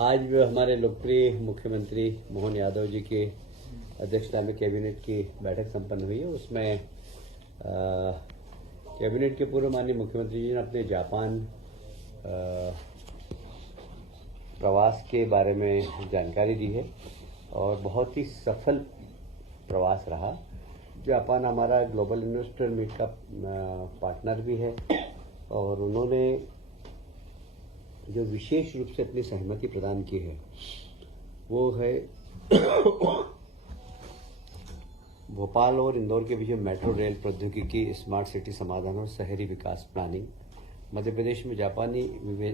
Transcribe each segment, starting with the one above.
आज हमारे लोकप्रिय मुख्यमंत्री मोहन यादव जी की अध्यक्षता में कैबिनेट की बैठक संपन्न हुई है। उसमें कैबिनेट के पूर्व माननीय मुख्यमंत्री जी ने अपने जापान प्रवास के बारे में जानकारी दी है और बहुत ही सफल प्रवास रहा। जापान हमारा ग्लोबल इन्वेस्टर मीट का पार्टनर भी है और उन्होंने जो विशेष रूप से अपनी सहमति प्रदान की है वो है भोपाल और इंदौर के बीच मेट्रो रेल प्रौद्योगिकी, स्मार्ट सिटी समाधान और शहरी विकास प्लानिंग। मध्य प्रदेश में जापानी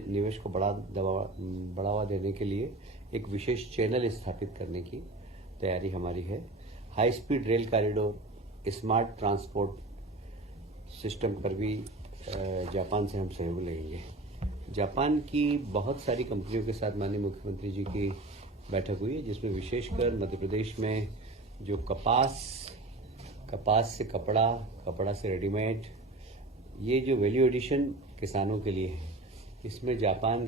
निवेश को बढ़ावा देने के लिए एक विशेष चैनल स्थापित करने की तैयारी हमारी है। High speed rail corridor, smart transport system पर भी जापान से हम सहयोग लेंगे। जापान की बहुत सारी कंपनियों के साथ माननीय मुख्यमंत्री जी की बैठक हुई है, जिसमें विशेषकर मध्य प्रदेश में जो कपास से कपड़ा, कपड़ा से रेडीमेड, ये जो वैल्यू एडिशन किसानों के लिए है, इसमें जापान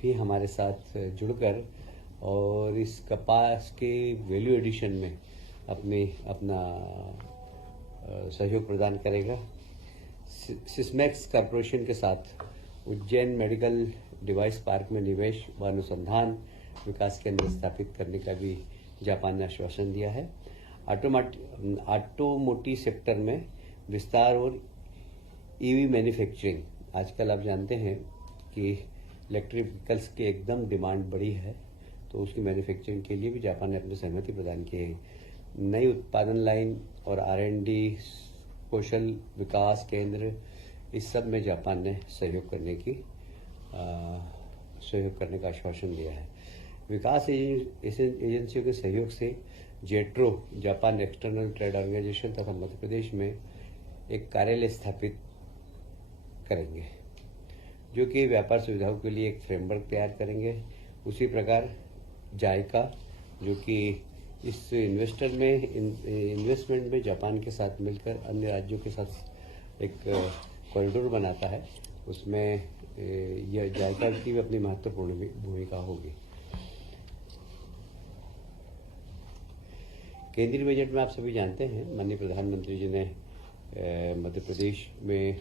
भी हमारे साथ जुड़कर और इस कपास के वैल्यू एडिशन में अपना सहयोग प्रदान करेगा। सिस्मैक्स कॉरपोरेशन के साथ उज्जैन मेडिकल डिवाइस पार्क में निवेश व अनुसंधान विकास केंद्र स्थापित करने का भी जापान ने आश्वासन दिया है। ऑटोमोटिव सेक्टर में विस्तार और ईवी मैन्युफैक्चरिंग, आजकल आप जानते हैं कि इलेक्ट्रिक व्हीकल्स की एकदम डिमांड बढ़ी है, तो उसकी मैन्युफैक्चरिंग के लिए भी जापान ने अपनी सहमति प्रदान की है। नई उत्पादन लाइन और R&D कौशल विकास केंद्र, इस सब में जापान ने सहयोग करने का आश्वासन दिया है। विकास एजेंसियों के सहयोग से JETRO, Japan External Trade Organization तथा मध्य प्रदेश में एक कार्यालय स्थापित करेंगे, जो कि व्यापार सुविधाओं के लिए एक फ्रेमवर्क तैयार करेंगे। उसी प्रकार जायका, जो कि इस इन्वेस्टमेंट में जापान के साथ मिलकर अन्य राज्यों के साथ एक कॉरिडोर बनाता है, उसमें यह जायका की भी अपनी महत्वपूर्ण भूमिका होगी। केंद्रीय बजट में आप सभी जानते हैं माननीय प्रधानमंत्री जी ने मध्य प्रदेश में,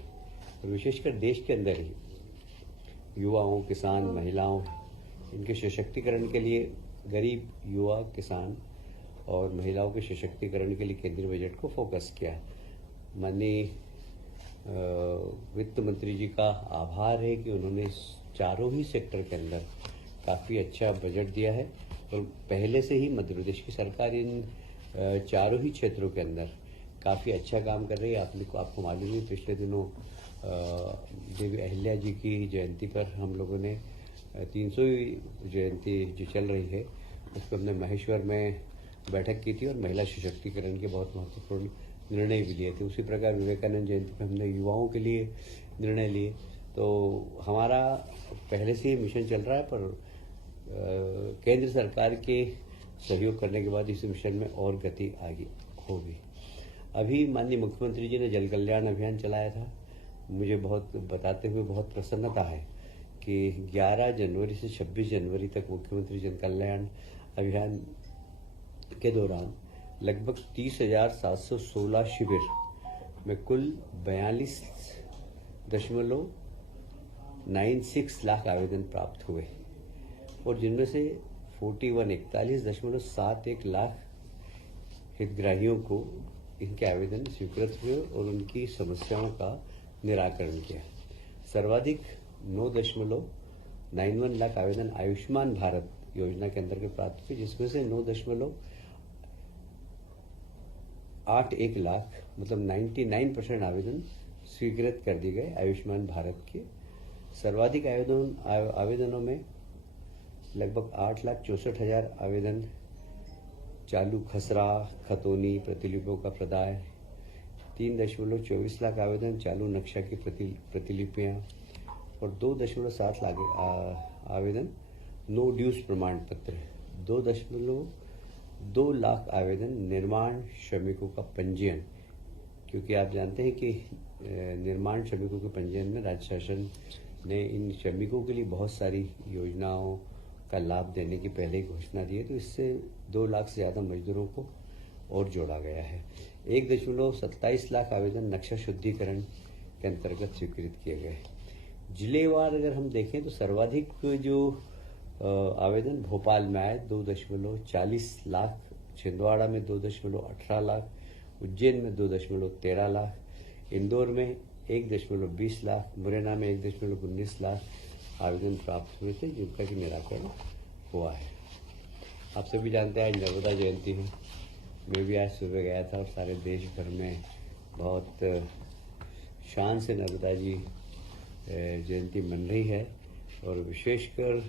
विशेषकर देश के अंदर ही युवाओं, किसान, महिलाओं, इनके सशक्तिकरण के लिए, गरीब युवा, किसान और महिलाओं के सशक्तिकरण के लिए केंद्रीय बजट को फोकस किया। माननीय वित्त मंत्री जी का आभार है कि उन्होंने चारों ही सेक्टर के अंदर काफ़ी अच्छा बजट दिया है और पहले से ही मध्य प्रदेश की सरकार इन चारों ही क्षेत्रों के अंदर काफ़ी अच्छा काम कर रही है। आपको मालूम है, पिछले दिनों देवी अहिल्या जी की जयंती पर हम लोगों ने 300वीं जयंती जो चल रही है, उस पर हमने महेश्वर में बैठक की थी और महिला सशक्तिकरण के बहुत महत्वपूर्ण निर्णय भी लिए थे। उसी प्रकार विवेकानंद जयंती पर हमने युवाओं के लिए निर्णय लिए। तो हमारा पहले से ही मिशन चल रहा है, पर केंद्र सरकार के सहयोग करने के बाद इस मिशन में और गति आगे होगी। अभी माननीय मुख्यमंत्री जी ने जल कल्याण अभियान चलाया था। मुझे बताते हुए बहुत प्रसन्नता है कि 11 जनवरी से 26 जनवरी तक मुख्यमंत्री जन कल्याण अभियान के दौरान लगभग 30,716 शिविर में कुल 42.96 लाख आवेदन प्राप्त हुए और जिनमें से 41.71 लाख हितग्राहियों को इनके आवेदन स्वीकृत हुए और उनकी समस्याओं का निराकरण किया। सर्वाधिक 9.91 लाख आवेदन आयुष्मान भारत योजना के अंतर्गत प्राप्त हुए, जिसमें से 9.81 लाख मतलब 99% आवेदन स्वीकृत कर दिए गए आयुष्मान भारत के। सर्वाधिक आवेदनों में लगभग 8,64,000 आवेदन चालू खसरा, खतौनी प्रतिलिपियों का प्रदाय, 3.24 लाख आवेदन चालू नक्शा की प्रतिलिपियां और 2.7 लाख आवेदन नो ड्यूज प्रमाण पत्र, 2.2 लाख आवेदन निर्माण श्रमिकों का पंजीयन, क्योंकि आप जानते हैं कि निर्माण श्रमिकों के पंजीयन में राज्य शासन ने इन श्रमिकों के लिए बहुत सारी योजनाओं का लाभ देने की पहले ही घोषणा दी है, तो इससे 2 लाख से ज़्यादा मजदूरों को और जोड़ा गया है। 1.27 लाख आवेदन नक्शा शुद्धिकरण के अंतर्गत स्वीकृत किए गए। जिलेवार अगर हम देखें तो सर्वाधिक जो आवेदन भोपाल में आए 2.40 लाख, छिंदवाड़ा में 2.18 लाख, उज्जैन में 2.13 लाख, इंदौर में 1.20 लाख, मुरैना में 1.19 लाख आवेदन प्राप्त हुए थे, जिनका कि निराकरण हुआ है। आप सभी जानते हैं आज नर्मदा जयंती है। मैं भी आज सुबह गया था और सारे देश भर में बहुत शान से नर्मदा जी जयंती मन रही है और विशेषकर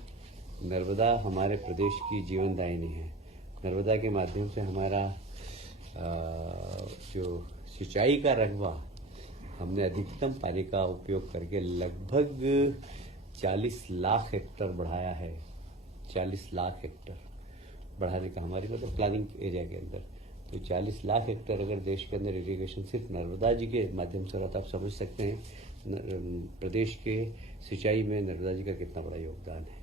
नर्मदा हमारे प्रदेश की जीवनदायिनी है। नर्मदा के माध्यम से हमारा जो सिंचाई का रकबा हमने अधिकतम पानी का उपयोग करके लगभग 40 लाख हेक्टेयर बढ़ाया है। 40 लाख हेक्टेयर बढ़ाने का हमारी मतलब प्लानिंग एरिया के अंदर, तो 40 लाख हेक्टेयर अगर देश के अंदर इरिगेशन सिर्फ नर्मदा जी के माध्यम से होता, आप समझ सकते हैं प्रदेश के सिंचाई में नर्मदा जी का कितना बड़ा योगदान है।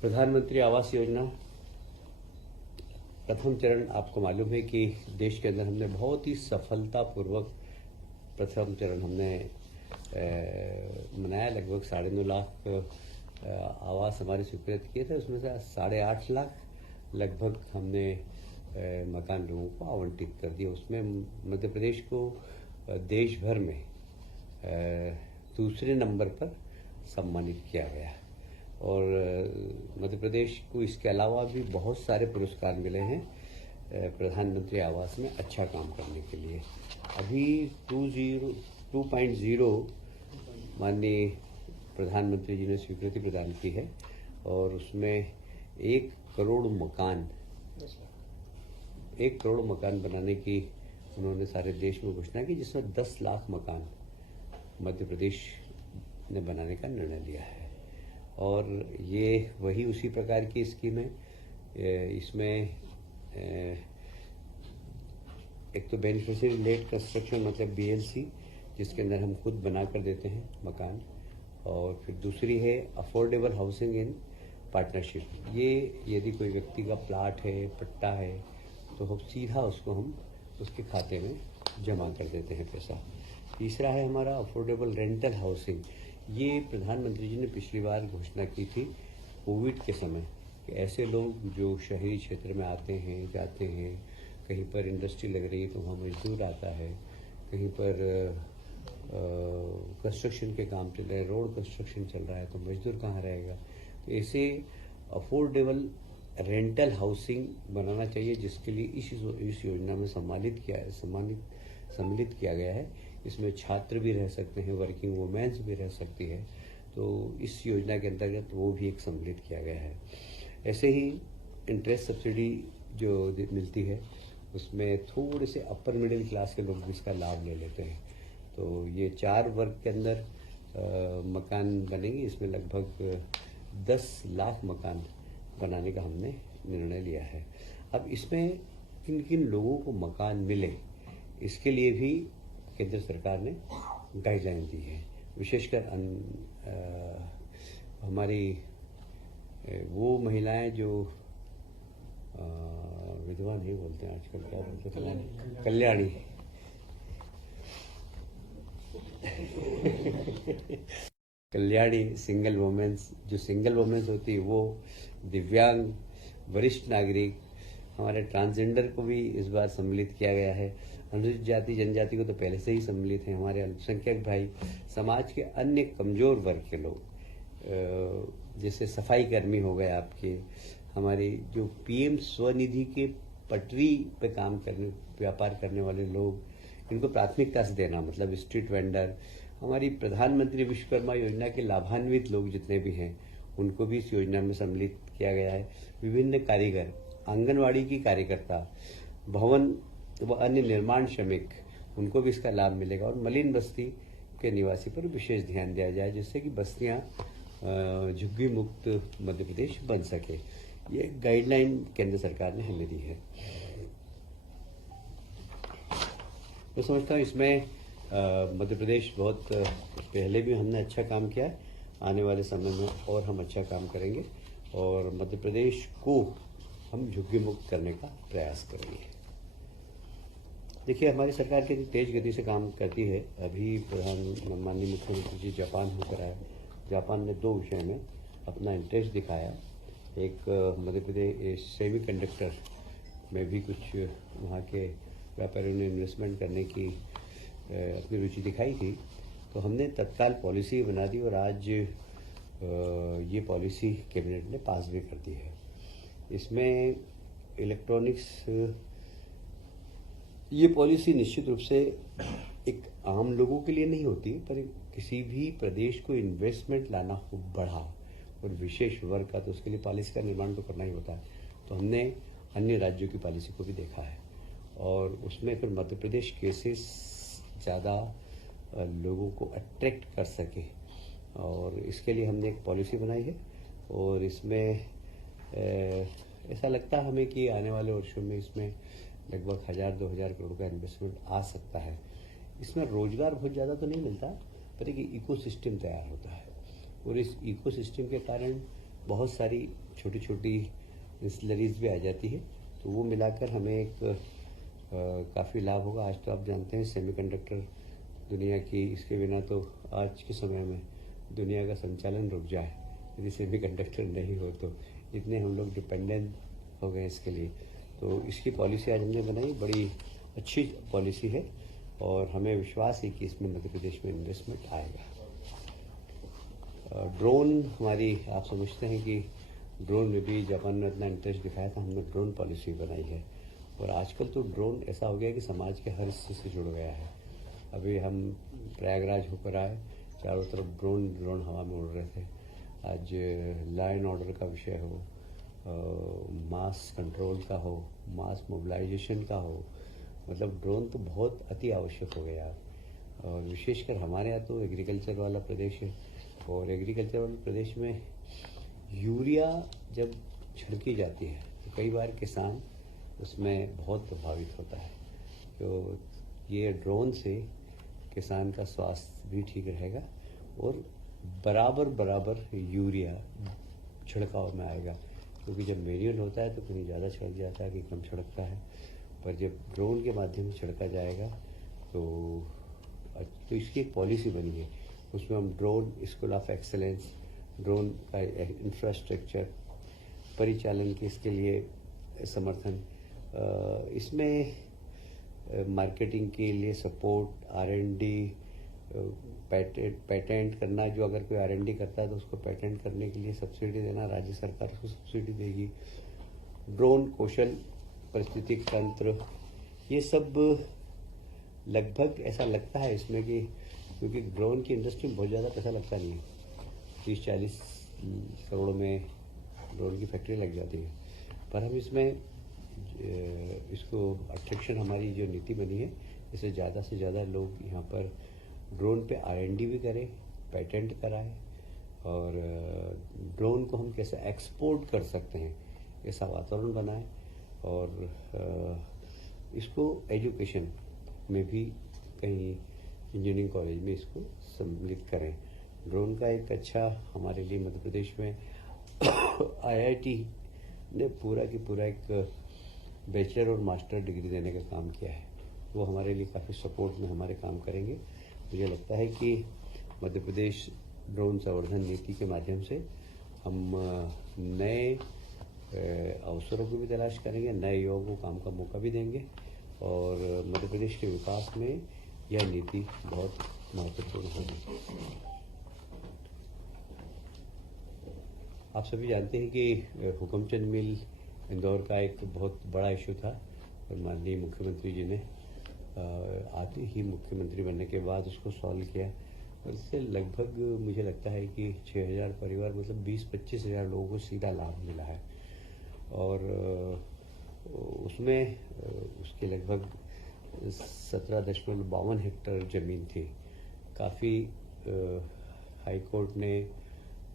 प्रधानमंत्री आवास योजना प्रथम चरण, आपको मालूम है कि देश के अंदर हमने बहुत ही सफलतापूर्वक प्रथम चरण हमने मनाया। लगभग 9.5 लाख आवास हमारे स्वीकृत किए थे, उसमें से 8.5 लाख लगभग हमने मकान लोगों को आवंटित कर दिया। उसमें मध्य प्रदेश को देश भर में दूसरे नंबर पर सम्मानित किया गया और मध्य प्रदेश को इसके अलावा भी बहुत सारे पुरस्कार मिले हैं प्रधानमंत्री आवास में अच्छा काम करने के लिए। अभी 2.0 माननीय प्रधानमंत्री जी ने स्वीकृति प्रदान की है और उसमें 1 करोड़ मकान बनाने की उन्होंने सारे देश में घोषणा की, जिसमें 10 लाख मकान मध्य प्रदेश ने बनाने का निर्णय लिया है। और ये वही उसी प्रकार की स्कीम है। इसमें एक तो बेनिफिशियरी लेड कंस्ट्रक्शन मतलब BLC, जिसके अंदर हम खुद बना कर देते हैं मकान, और फिर दूसरी है अफोर्डेबल हाउसिंग इन पार्टनरशिप। ये यदि कोई व्यक्ति का प्लाट है, पट्टा है, तो हम सीधा हम उसके खाते में जमा कर देते हैं पैसा। तीसरा है हमारा अफोर्डेबल रेंटल हाउसिंग। ये प्रधानमंत्री जी ने पिछली बार घोषणा की थी कोविड के समय कि ऐसे लोग जो शहरी क्षेत्र में आते हैं, जाते हैं, कहीं पर इंडस्ट्री लग रही है तो वहाँ मजदूर आता है, कहीं पर कंस्ट्रक्शन के काम चल रहे हैं, रोड कंस्ट्रक्शन चल रहा है, तो मजदूर कहाँ रहेगा। तो ऐसे अफोर्डेबल रेंटल हाउसिंग बनाना चाहिए, जिसके लिए इस योजना में सम्मिलित किया गया है। इसमें छात्र भी रह सकते हैं, वर्किंग वुमेन्स भी रह सकती है, तो इस योजना के अंतर्गत वो भी एक सम्मिलित किया गया है। ऐसे ही इंटरेस्ट सब्सिडी जो मिलती है उसमें थोड़े से अपर मिडिल क्लास के लोग भी इसका लाभ ले लेते हैं। तो ये 4 वर्ग के अंदर मकान बनेंगे। इसमें लगभग 10 लाख मकान बनाने का हमने निर्णय लिया है। अब इसमें किन किन लोगों को मकान मिले, इसके लिए भी केंद्र सरकार ने गाइडलाइन दी है। विशेषकर हमारी वो महिलाएं जो विधवा नहीं बोलते हैं आजकल, क्या बोलते हैं, कल्याणी कल्याणी सिंगल वुमेन्स, जो सिंगल वुमेन्स होती है वो, दिव्यांग, वरिष्ठ नागरिक, हमारे ट्रांसजेंडर को भी इस बार सम्मिलित किया गया है। अनुसूचित जाति जनजाति को तो पहले से ही सम्मिलित हैं। हमारे अल्पसंख्यक भाई, समाज के अन्य कमजोर वर्ग के लोग, जैसे सफाई कर्मी हो गए आपके, हमारे जो PM स्वनिधि के पटरी पे काम करने, व्यापार करने वाले लोग, इनको प्राथमिकता से देना, मतलब स्ट्रीट वेंडर, हमारी प्रधानमंत्री विश्वकर्मा योजना के लाभान्वित लोग जितने भी हैं उनको भी इस योजना में सम्मिलित किया गया है। विभिन्न कारीगर, आंगनवाड़ी की कार्यकर्ता, भवन व अन्य निर्माण श्रमिक, उनको भी इसका लाभ मिलेगा। और मलिन बस्ती के निवासी पर विशेष ध्यान दिया जाए, जिससे कि बस्तियां झुग्गी मुक्त मध्य प्रदेश बन सके। ये गाइडलाइन केंद्र सरकार ने हमें दी है। मैं समझता हूँ इसमें मध्य प्रदेश बहुत पहले भी हमने अच्छा काम किया है, आने वाले समय में और हम अच्छा काम करेंगे और मध्य प्रदेश को हम झुग्गी मुक्त करने का प्रयास करेंगे। देखिए, हमारी सरकार कितनी तेज गति से काम करती है। अभी माननीय मुख्यमंत्री जी जापान होकर आए। जापान ने 2 विषय में अपना इंटरेस्ट दिखाया। एक मध्य प्रदेश सेमी कंडक्टर में भी कुछ वहाँ के व्यापारियों ने इन्वेस्टमेंट करने की अपनी रुचि दिखाई थी, तो हमने तत्काल पॉलिसी बना दी और आज ये पॉलिसी कैबिनेट ने पास भी कर दी है। इसमें इलेक्ट्रॉनिक्स, ये पॉलिसी निश्चित रूप से एक आम लोगों के लिए नहीं होती, पर किसी भी प्रदेश को इन्वेस्टमेंट लाना हो बड़ा और विशेष वर्ग का, तो उसके लिए पॉलिसी का निर्माण तो करना ही होता है। तो हमने अन्य राज्यों की पॉलिसी को भी देखा है और उसमें फिर मध्य प्रदेश कैसे ज़्यादा लोगों को अट्रैक्ट कर सके, और इसके लिए हमने एक पॉलिसी बनाई है। और इसमें ऐसा लगता है हमें कि आने वाले वर्षों में इसमें लगभग 1000-2000 करोड़ का इन्वेस्टमेंट आ सकता है। इसमें रोजगार बहुत ज़्यादा तो नहीं मिलता, पर एक इकोसिस्टम तैयार होता है और इस इकोसिस्टम के कारण बहुत सारी छोटी छोटी इंस्लरीज भी आ जाती है, तो वो मिलाकर हमें एक काफ़ी लाभ होगा। आज तो आप जानते हैं सेमीकंडक्टर दुनिया की, इसके बिना तो आज के समय में दुनिया का संचालन रुक जाए यदि सेमीकंडक्टर नहीं हो तो। इतने हम लोग डिपेंडेंट हो गए इसके लिए। तो इसकी पॉलिसी आज हमने बनाई, बड़ी अच्छी पॉलिसी है और हमें विश्वास है कि इसमें मध्य प्रदेश में इन्वेस्टमेंट आएगा। ड्रोन हमारी, आप समझते हैं कि ड्रोन में भी जापान ने इतना इंटरेस्ट दिखाया था, हमने ड्रोन पॉलिसी बनाई है। और आजकल तो ड्रोन ऐसा हो गया कि समाज के हर हिस्से से जुड़ गया है। अभी हम प्रयागराज होकर आए, चारों तरफ ड्रोन हवा में उड़ रहे थे। आज लॉ एंड ऑर्डर का विषय हो, मास कंट्रोल का हो, मास मोबिलाइजेशन का हो, मतलब ड्रोन तो बहुत अति आवश्यक हो गया। और विशेषकर हमारे यहाँ तो एग्रीकल्चर वाला प्रदेश है और एग्रीकल्चर वाले प्रदेश में यूरिया जब छिड़की जाती है तो कई बार किसान उसमें बहुत प्रभावित होता है। तो ये ड्रोन से किसान का स्वास्थ्य भी ठीक रहेगा और बराबर यूरिया छिड़काव में आएगा, क्योंकि जब मैन्युअल होता है तो कहीं ज़्यादा छिड़क जाता है, कि कम छिड़कता है। पर जब ड्रोन के माध्यम से छिड़का जाएगा तो इसकी एक पॉलिसी बनी है। उसमें हम drone school of excellence, drone का इंफ्रास्ट्रक्चर, परिचालन के इसके लिए समर्थन, इसमें मार्केटिंग के लिए सपोर्ट, R&D, पेटेंट करना। जो अगर कोई R&D करता है तो उसको पेटेंट करने के लिए सब्सिडी देना, राज्य सरकार उसको सब्सिडी देगी। ड्रोन कौशल परिस्थितिक तंत्र, ये सब लगभग ऐसा लगता है इसमें कि, क्योंकि ड्रोन की इंडस्ट्री में बहुत ज़्यादा पैसा लगता नहीं है, 30-40 करोड़ में ड्रोन की फैक्ट्री लग जाती है। पर हम इसमें इसको अट्रैक्शन, हमारी जो नीति बनी है, इससे ज़्यादा से ज़्यादा लोग यहाँ पर ड्रोन पे R&D भी करें, पेटेंट कराएं और ड्रोन को हम कैसे एक्सपोर्ट कर सकते हैं ऐसा वातावरण बनाएं और इसको एजुकेशन में भी कहीं इंजीनियरिंग कॉलेज में इसको सम्मिलित करें। ड्रोन का एक अच्छा हमारे लिए मध्य प्रदेश में IIT ने पूरा की पूरा एक बैचलर और मास्टर डिग्री देने का काम किया है, वो हमारे लिए काफ़ी सपोर्ट में हमारे काम करेंगे। मुझे लगता है कि मध्य प्रदेश ड्रोन संवर्धन नीति के माध्यम से हम नए अवसरों की भी तलाश करेंगे, नए युवाओं को काम का मौका भी देंगे और मध्य प्रदेश के विकास में यह नीति बहुत महत्वपूर्ण होगी। आप सभी जानते हैं कि हुकमचंद मिल इंदौर का एक बहुत बड़ा इशू था और माननीय मुख्यमंत्री जी ने आते ही मुख्यमंत्री बनने के बाद उसको सॉल्व किया और इससे लगभग मुझे लगता है कि 6000 परिवार, मतलब 20-25 हज़ार लोगों को सीधा लाभ मिला है। और उसमें उसके लगभग 17.52 हेक्टेयर ज़मीन थी। काफ़ी हाई कोर्ट ने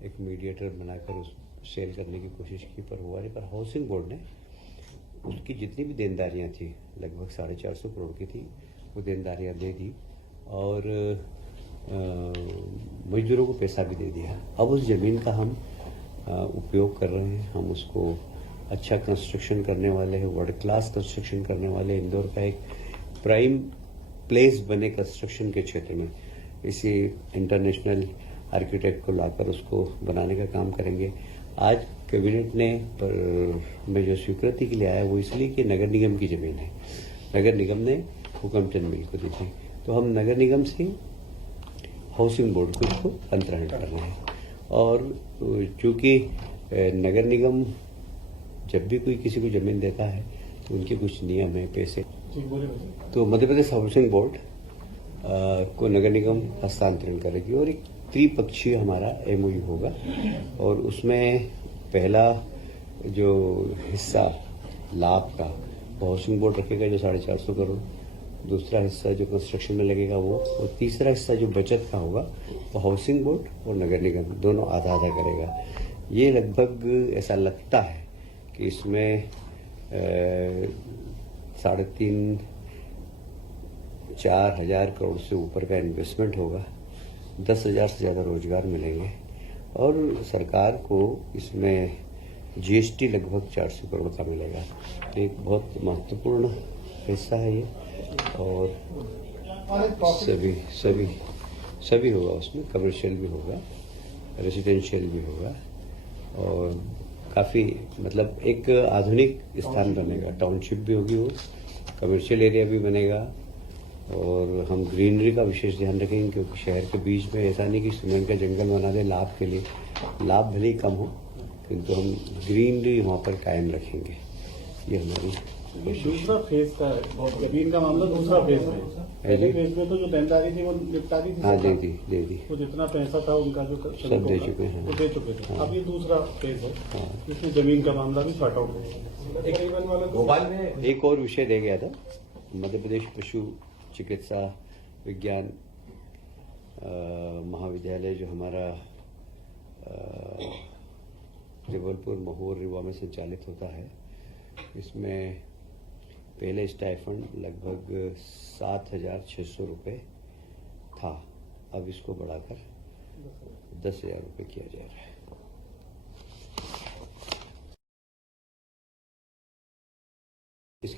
एक मीडिएटर बनाकर उस सेल करने की कोशिश की, पर हुआ नहीं। पर हाउसिंग बोर्ड ने उसकी जितनी भी देनदारियां थी, लगभग 450 करोड़ की थी, वो देनदारियां दे दी और मजदूरों को पैसा भी दे दिया। अब उस ज़मीन का हम उपयोग कर रहे हैं। हम उसको अच्छा कंस्ट्रक्शन करने वाले हैं, वर्ल्ड क्लास कंस्ट्रक्शन करने वाले। इंदौर का एक प्राइम प्लेस बने कंस्ट्रक्शन के क्षेत्र में इसी इंटरनेशनल आर्किटेक्ट को लाकर उसको बनाने का काम करेंगे। आज कैबिनेट ने में जो स्वीकृति के लिए आया वो इसलिए कि नगर निगम की जमीन है। नगर निगम ने हुकमचंद मिल को दी थी, तो हम नगर निगम से हाउसिंग बोर्ड को इसको अंतरण कर रहे हैं। और चूंकि नगर निगम जब भी कोई किसी को जमीन देता है तो उनके कुछ नियम है, पैसे। तो मध्य प्रदेश हाउसिंग बोर्ड को नगर निगम हस्तांतरण करेगी और एक त्रिपक्षीय हमारा एमओयू होगा। और उसमें पहला जो हिस्सा लाभ का वो हाउसिंग बोर्ड रखेगा, जो 450 करोड़। दूसरा हिस्सा जो कंस्ट्रक्शन में लगेगा वो, और तीसरा हिस्सा जो बचत का होगा वो हाउसिंग बोर्ड और नगर निगम दोनों आधा आधा करेगा। ये लगभग ऐसा लगता है कि इसमें 3,500-4 हजार करोड़ से ऊपर का इन्वेस्टमेंट होगा। 10,000 से ज़्यादा रोजगार मिलेंगे और सरकार को इसमें जीएसटी लगभग 400 करोड़ का मिलेगा। एक बहुत महत्वपूर्ण हिस्सा है ये। और सभी होगा उसमें, कमर्शियल भी होगा, रेजिडेंशियल भी होगा और काफ़ी मतलब एक आधुनिक स्थान बनेगा। टाउनशिप भी होगी, वो कमर्शियल एरिया भी बनेगा। और हम ग्रीनरी का विशेष ध्यान रखेंगे, क्योंकि शहर के बीच में ऐसा नहीं कि सीमेंट का जंगल बना दे लाभ के लिए। लाभ भले ही कम हो, किंतु हम ग्रीनरी वहाँ पर कायम रखेंगे। ये हमारी दूसरा फेज का जमीन का मामला दूसरा फेज है। पहले फेज में तो जो देनदारी थी वो निपटा दी थी। हाँ, दे दी। वो जितना पैसा था उनका जो सब दे चुके हैं, वो दे चुके थे। हाँ। अब ये दूसरा फेज है, हाँ। इसमें जमीन का मामला भी सॉर्ट आउट हो। भोपाल में एक और विषय रह गया था, मध्य प्रदेश पशु चिकित्सा विज्ञान महाविद्यालय जो हमारा जबलपुर, महोर, रीवा में संचालित होता है। इसमें पहले स्टाइफंड लगभग 7,600 रुपये था, अब इसको बढ़ाकर 10,000 रुपये किया जा रहा है। इसके लिए